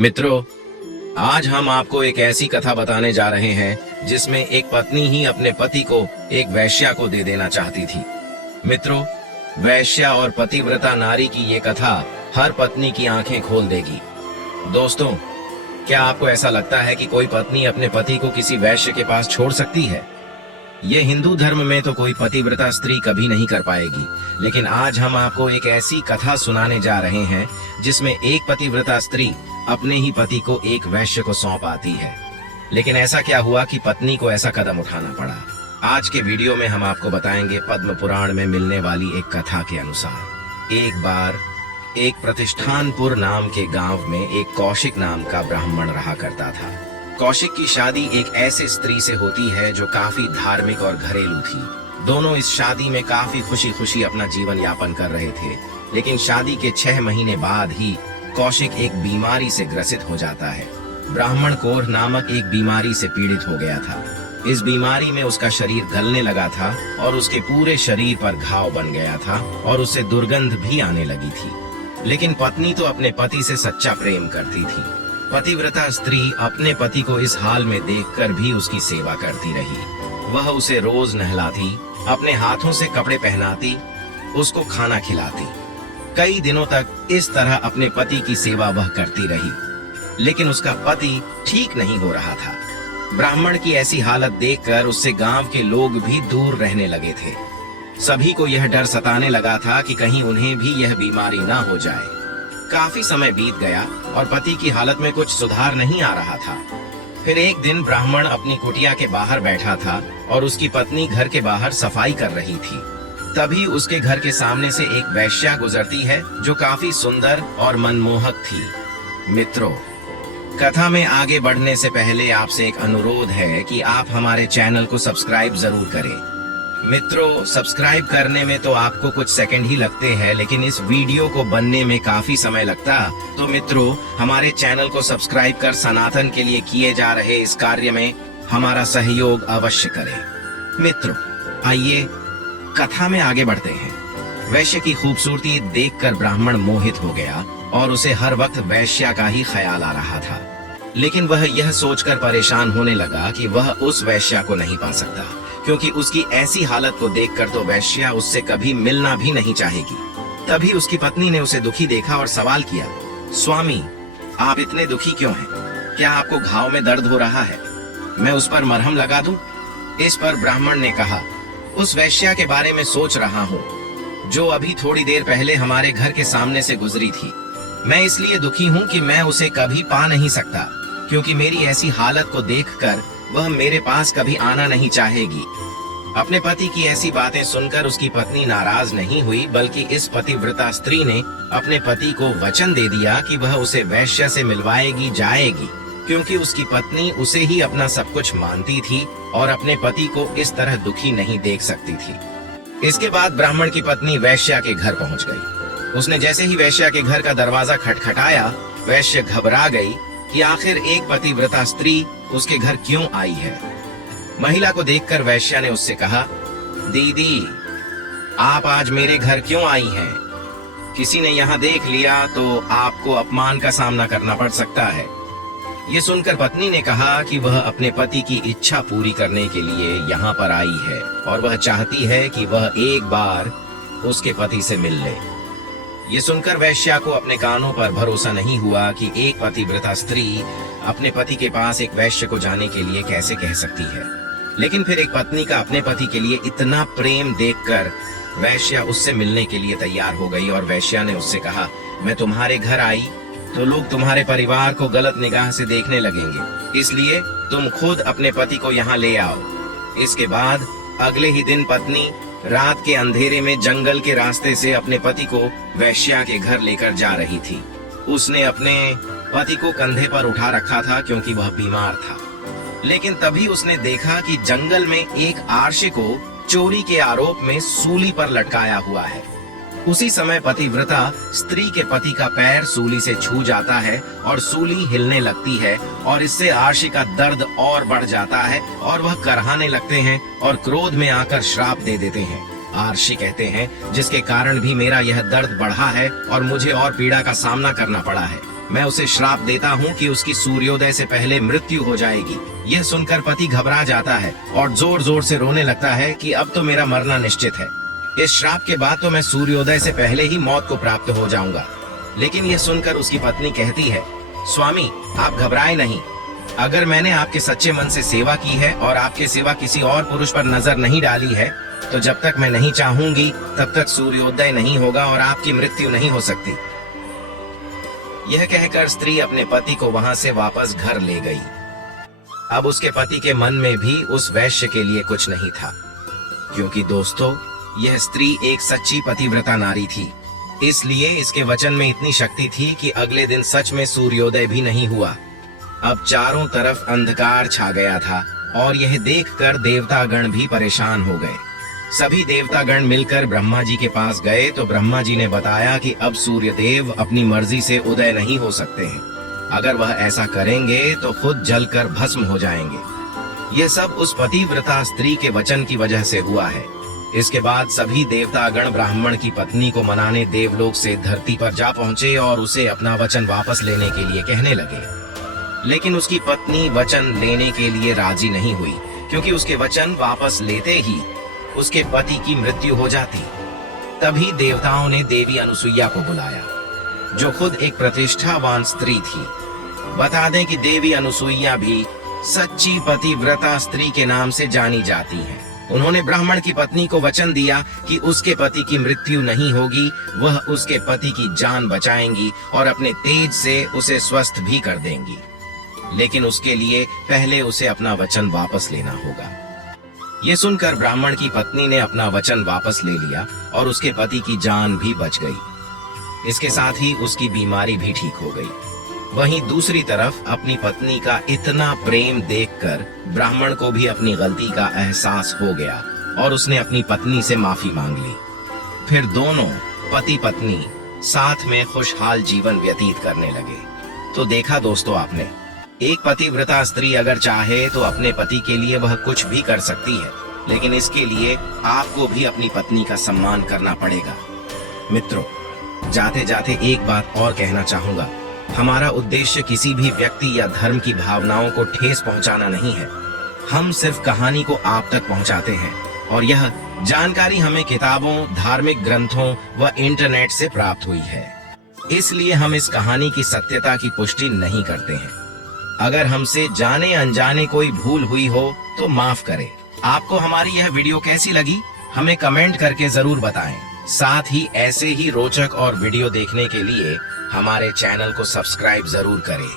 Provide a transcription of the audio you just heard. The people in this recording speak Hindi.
मित्रों, आज हम आपको एक ऐसी कथा बताने जा रहे हैं जिसमें एक पत्नी ही अपने पति को एक वैश्या को दे देना चाहती थी। मित्रों, वैश्या और पतिव्रता नारी की ये कथा हर पत्नी की आंखें खोल देगी। दोस्तों, क्या आपको ऐसा लगता है कि कोई पत्नी अपने पति को किसी वैश्य के पास छोड़ सकती है? ये हिंदू धर्म में तो कोई पतिव्रता स्त्री कभी नहीं कर पाएगी, लेकिन आज हम आपको एक ऐसी कथा सुनाने जा रहे हैं जिसमें एक पतिव्रता स्त्री अपने ही पति को एक वैश्य को सौंप आती है। लेकिन ऐसा क्या हुआ कि पत्नी को ऐसा कदम उठाना पड़ा? आज के वीडियो में हम आपको बताएंगे पद्म पुराण में मिलने वाली एक कथा के अनुसार। एक बार एक प्रतिष्ठानपुर नाम के गांव में एक कौशिक नाम का ब्राह्मण रहा करता था। कौशिक की शादी एक ऐसे स्त्री से होती है जो काफी धार्मिक और घरेलू थी। दोनों इस शादी में काफी खुशी खुशी अपना जीवन यापन कर रहे थे, लेकिन शादी के 6 महीने बाद ही कौशिक एक बीमारी से ग्रसित हो जाता है। ब्राह्मण कोढ़ नामक एक बीमारी से पीड़ित हो गया था। इस बीमारी में उसका शरीर गलने लगा था और उसके पूरे शरीर पर घाव बन गया था और उससे दुर्गंध भी आने लगी थी। लेकिन पत्नी तो अपने पति से सच्चा प्रेम करती थी। पतिव्रता स्त्री अपने पति को इस हाल में देखकर भी उसकी सेवा करती रही। वह उसे रोज नहलाती, अपने हाथों से कपड़े पहनाती, उसको खाना खिलाती। कई दिनों तक इस तरह अपने पति की सेवा वह करती रही, लेकिन उसका पति ठीक नहीं हो रहा था। ब्राह्मण की ऐसी हालत देखकर उससे गांव के लोग भी दूर रहने लगे थे। सभी को यह डर सताने लगा था कि कहीं उन्हें भी यह बीमारी ना हो जाए। काफी समय बीत गया और पति की हालत में कुछ सुधार नहीं आ रहा था। फिर एक दिन ब्राह्मण अपनी कुटिया के बाहर बैठा था और उसकी पत्नी घर के बाहर सफाई कर रही थी। तभी उसके घर के सामने से एक वैश्या गुजरती है जो काफी सुंदर और मनमोहक थी। मित्रों, कथा में आगे बढ़ने से पहले आपसे एक अनुरोध है कि आप हमारे चैनल को सब्सक्राइब जरूर करें। मित्रों, सब्सक्राइब करने में तो आपको कुछ सेकंड ही लगते हैं, लेकिन इस वीडियो को बनने में काफी समय लगता। तो मित्रों, हमारे चैनल को सब्सक्राइब कर सनातन के लिए किए जा रहे इस कार्य में हमारा सहयोग अवश्य करें। मित्रों, आइए कथा में आगे बढ़ते हैं। वैश्य की खूबसूरती देखकर ब्राह्मण मोहित हो गया और उसे हर वक्त वैश्या का ही ख्याल आ रहा था। लेकिन वह यह सोचकर परेशान होने लगा कि वह उस वैश्या को नहीं पा सकता, क्योंकि उसकी ऐसी हालत को देखकर तो वैश्या उससे कभी मिलना भी नहीं चाहेगी। तभी उसकी पत्नी ने उसे दुखी देखा और सवाल किया, स्वामी, आप इतने दुखी क्यों हैं? क्या आपको घाव में दर्द हो रहा है? मैं उस पर मरहम लगा दूं? इस पर ब्राह्मण ने कहा, उस वैश्या के बारे में सोच रहा हूँ जो अभी थोड़ी देर पहले हमारे घर के सामने से गुजरी थी। मैं इसलिए दुखी हूँ कि मैं उसे कभी पा नहीं सकता, क्योंकि मेरी ऐसी हालत को देखकर वह मेरे पास कभी आना नहीं चाहेगी। अपने पति की ऐसी बातें सुनकर उसकी पत्नी नाराज नहीं हुई, बल्कि इस पतिव्रता स्त्री ने अपने पति को वचन दे दिया कि वह उसे वैश्या से मिलवाएगी जाएगी, क्योंकि उसकी पत्नी उसे ही अपना सब कुछ मानती थी और अपने पति को इस तरह दुखी नहीं देख सकती थी। इसके बाद ब्राह्मण की पत्नी वैश्या के घर पहुंच गई। उसने जैसे ही वैश्या के घर का दरवाजा खटखटाया, वैश्य घबरा गई कि आखिर एक पतिव्रता स्त्री उसके घर क्यों आई है। महिला को देखकर वैश्या ने उससे कहा, दीदी, आप आज मेरे घर क्यों आई हैं? किसी ने यहाँ देख लिया तो आपको अपमान का सामना करना पड़ सकता है। ये सुनकर पत्नी ने कहा कि वह अपने पति की इच्छा पूरी करने के लिए यहाँ पर आई है और वह चाहती है कि वह एक बार उसके पति से मिल ले। ये सुनकर वैश्या को अपने कानों पर भरोसा नहीं हुआ कि एक पतिव्रता स्त्री अपने पति के पास एक वैश्य को जाने के लिए कैसे कह सकती है। लेकिन फिर एक पत्नी का अपने पति के लिए इतना प्रेम देखकर वैश्या उससे मिलने के लिए तैयार हो गई और वैश्या ने उससे कहा, मैं तुम्हारे घर आई तो लोग तुम्हारे परिवार को गलत निगाह से देखने लगेंगे, इसलिए तुम खुद अपने पति को यहाँ ले आओ। इसके बाद अगले ही दिन पत्नी रात के अंधेरे में जंगल के रास्ते से अपने पति को वैश्या के घर लेकर जा रही थी। उसने अपने पति को कंधे पर उठा रखा था क्योंकि वह बीमार था। लेकिन तभी उसने देखा कि जंगल में एक आर्षि को चोरी के आरोप में सूली पर लटकाया हुआ है। उसी समय पतिव्रता स्त्री के पति का पैर सूली से छू जाता है और सूली हिलने लगती है और इससे आर्षि का दर्द और बढ़ जाता है और वह करहाने लगते हैं और क्रोध में आकर श्राप दे देते हैं। आर्षि कहते हैं, जिसके कारण भी मेरा यह दर्द बढ़ा है और मुझे और पीड़ा का सामना करना पड़ा है। मैं उसे श्राप देता हूँ कि उसकी सूर्योदय से पहले मृत्यु हो जाएगी। यह सुनकर पति घबरा जाता है और जोर जोर से रोने लगता है कि अब तो मेरा मरना निश्चित है। इस श्राप के बाद तो मैं सूर्योदय से पहले ही मौत को प्राप्त हो जाऊंगा। लेकिन यह सुनकर उसकी पत्नी कहती है, स्वामी आप घबराए नहीं। अगर मैंने आपके सच्चे मन से सेवा की है और आपके सिवा किसी और पुरुष पर नजर नहीं डाली है, तो जब तक मैं नहीं चाहूंगी तब तक सूर्योदय नहीं होगा और आपकी मृत्यु नहीं हो सकती। यह कहकर स्त्री अपने पति को वहां से वापस घर ले गई। अब उसके पति के मन में भी उस वैश्य के लिए कुछ नहीं था, क्योंकि दोस्तों यह स्त्री एक सच्ची पतिव्रता नारी थी। इसलिए इसके वचन में इतनी शक्ति थी कि अगले दिन सच में सूर्योदय भी नहीं हुआ। अब चारों तरफ अंधकार छा गया था और यह देखकर देवतागण भी परेशान हो गए। सभी देवतागण मिलकर ब्रह्मा जी के पास गए तो ब्रह्मा जी ने बताया कि अब सूर्यदेव अपनी मर्जी से उदय नहीं हो सकते हैं। अगर वह ऐसा करेंगे तो खुद जलकर भस्म हो जाएंगे। यह सब उस पतिव्रता स्त्री के वचन की वजह से हुआ है। इसके बाद सभी देवतागण ब्राह्मण की पत्नी को मनाने देवलोक से धरती पर जा पहुंचे और उसे अपना वचन वापस लेने के लिए कहने लगे। लेकिन उसकी पत्नी वचन लेने के लिए राजी नहीं हुई, क्योंकि उसके वचन वापस लेते ही उसके पति की मृत्यु हो जाती। तभी देवताओं ने देवी अनुसुईया को बुलाया, जो खुद एक प्रतिष्ठावान स्त्री थी। बता दें कि देवी अनुसुईया भी सच्ची पतिव्रता स्त्री के नाम से जानी जाती हैं। उन्होंने ब्राह्मण की पत्नी को वचन दिया कि उसके पति की मृत्यु नहीं होगी, वह उसके पति की जान बचाएंगी और अपने तेज से उसे स्वस्थ भी कर देंगी। लेकिन उसके लिए पहले उसे अपना वचन वापस लेना होगा। ये सुनकर ब्राह्मण की पत्नी ने अपना वचन वापस ले लिया और उसके पति की जान भी बच गई। इसके साथ ही उसकी बीमारी भी ठीक हो गई। वहीं दूसरी तरफ अपनी पत्नी का इतना प्रेम देखकर ब्राह्मण को भी अपनी गलती का एहसास हो गया और उसने अपनी पत्नी से माफी मांग ली। फिर दोनों पति पत्नी साथ में खुशहाल जीवन व्यतीत करने लगे। तो देखा दोस्तों आपने, एक पतिव्रता स्त्री अगर चाहे तो अपने पति के लिए वह कुछ भी कर सकती है, लेकिन इसके लिए आपको भी अपनी पत्नी का सम्मान करना पड़ेगा। मित्रों, जाते जाते एक बात और कहना चाहूंगा। हमारा उद्देश्य किसी भी व्यक्ति या धर्म की भावनाओं को ठेस पहुंचाना नहीं है। हम सिर्फ कहानी को आप तक पहुंचाते हैं और यह जानकारी हमें किताबों, धार्मिक ग्रंथों व इंटरनेट से प्राप्त हुई है। इसलिए हम इस कहानी की सत्यता की पुष्टि नहीं करते हैं। अगर हमसे जाने अनजाने कोई भूल हुई हो तो माफ करें। आपको हमारी यह वीडियो कैसी लगी हमें कमेंट करके जरूर बताएं। साथ ही ऐसे ही रोचक और वीडियो देखने के लिए हमारे चैनल को सब्सक्राइब जरूर करें।